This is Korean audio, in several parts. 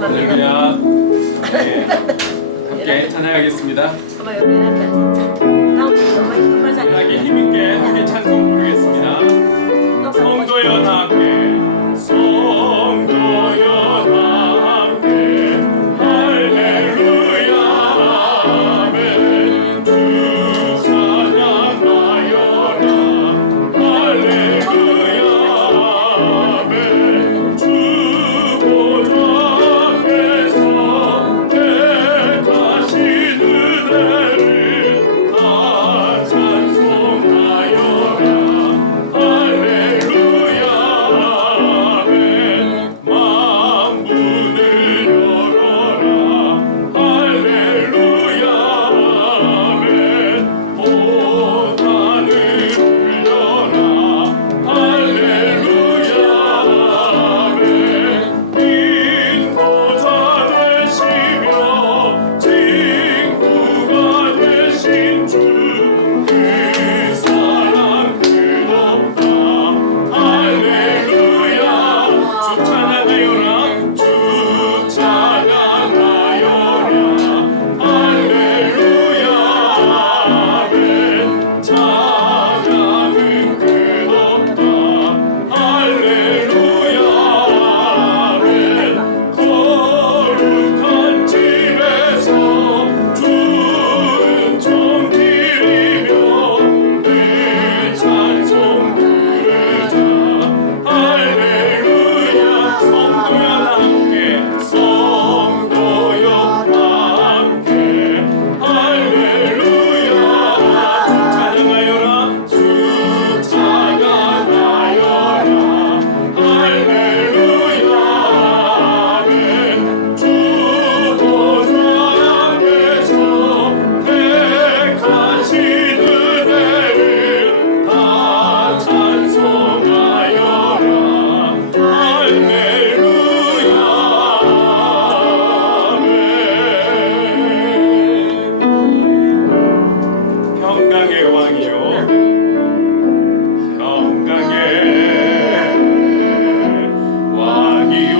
할렐루야. 네. 함께 찬양하겠습니다. 엄마 여기 한다 진짜. 다음 엄마 정말 잘. 하나님께 힘 있게 함께 찬송 you.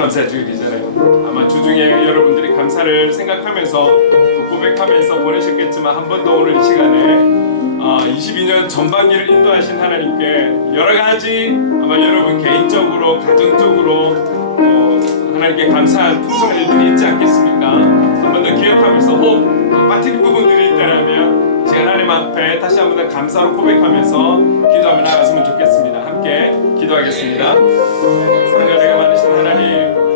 감사주일이잖아요. 아마 주중에 여러분들이 감사를 생각하면서 고백하면서 보내셨겠지만 한 번 더 오늘 이 시간에 아, 22년 전반기를 인도하신 하나님께 여러 가지 아마 여러분 개인적으로 가정적으로 하나님께 감사한 풍성한 일들이 있지 않겠습니까? 한 번 더 기억하면서 혹 빠뜨린 부분들이 있다면 제 하나님 앞에 다시 한 번 더 감사로 고백하면서 기도하며 나갔으면 좋겠습니다. 함께 기도하겠습니다. 우리가 내가 만드신 하나님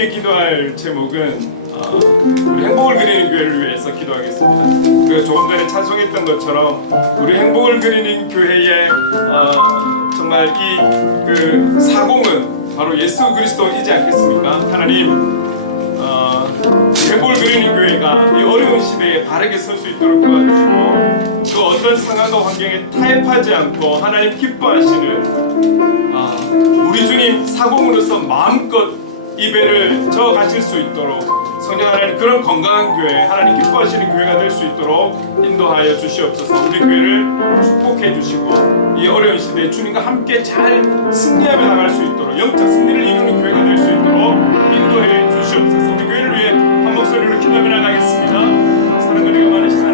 함께 기도할 제목은 어, 우리 행복을 그리는 교회를 위해서 기도하겠습니다. 그 조금 전에 찬송했던 것처럼 우리 행복을 그리는 교회의 어, 정말 이 그 사공은 바로 예수 그리스도이지 않겠습니까? 하나님 어, 행복을 그리는 교회가 이 어려운 시대에 바르게 설 수 있도록 도와주시고 그 어떤 상황과 환경에 타협하지 않고 하나님 기뻐하시는 어, 우리 주님 사공으로서 마음껏 이 배를 저어 가질 수 있도록 성령 하나님 그런 건강한 교회 하나님 기뻐하시는 교회가 될 수 있도록 인도하여 주시옵소서. 우리 교회를 축복해 주시고 이 어려운 시대에 주님과 함께 잘 승리하며 나갈 수 있도록 영적 승리를 이루는 교회가 될 수 있도록 인도해 주시옵소서. 우리 교회를 위해 한 목소리로 기도하며 나가겠습니다. 사랑하는 많으시다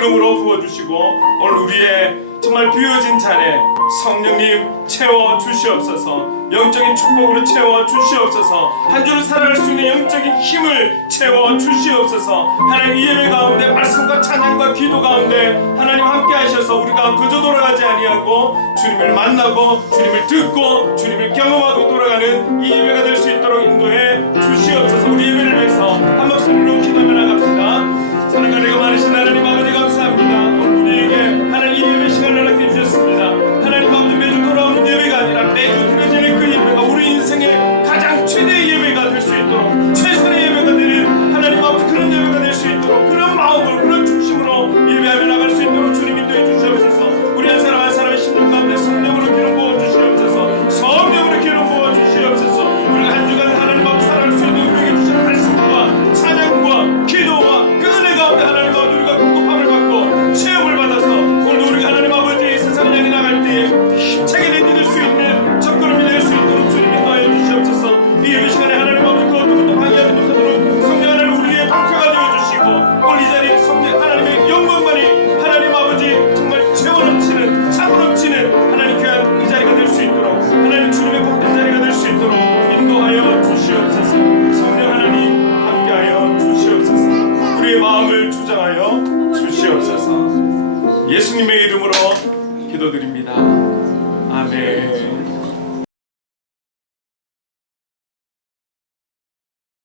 기름으로 부어주시고 오늘 우리의 정말 비어진 자리 성령님 채워 주시옵소서 영적인 축복으로 채워 주시옵소서 한 주를 살아갈 수 있는 영적인 힘을 채워 주시옵소서 하나님 이 예배 가운데 말씀과 찬양과 기도 가운데 하나님 함께 하셔서 우리가 그저 돌아가지 아니하고 주님을 만나고 주님을 듣고 주님을 경험하고 돌아가는 이 예배가 될 수 있도록 인도해 주시옵소서. 우리